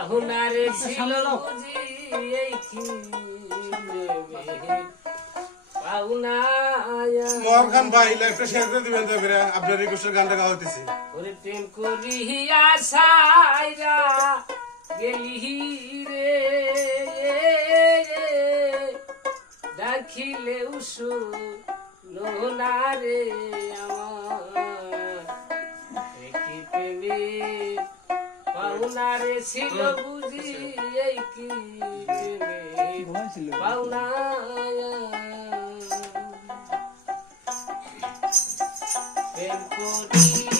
পাহুনারে ছিল বুঝি এই কি পাহুনা মোহন খান ভাই একটা শেয়ার করে দিবেন তো করে আপনার রিকোয়েস্টের গানটা গাওয়া হইতেছি ওরে প্রেম করিয়া সাইরা গেলি রে ডাকিলে উসু লোনা রে আমার কি প্রেমে পাউনারে ছিল বুঝি এই কি প্রেমে পাউনা প্রেম করি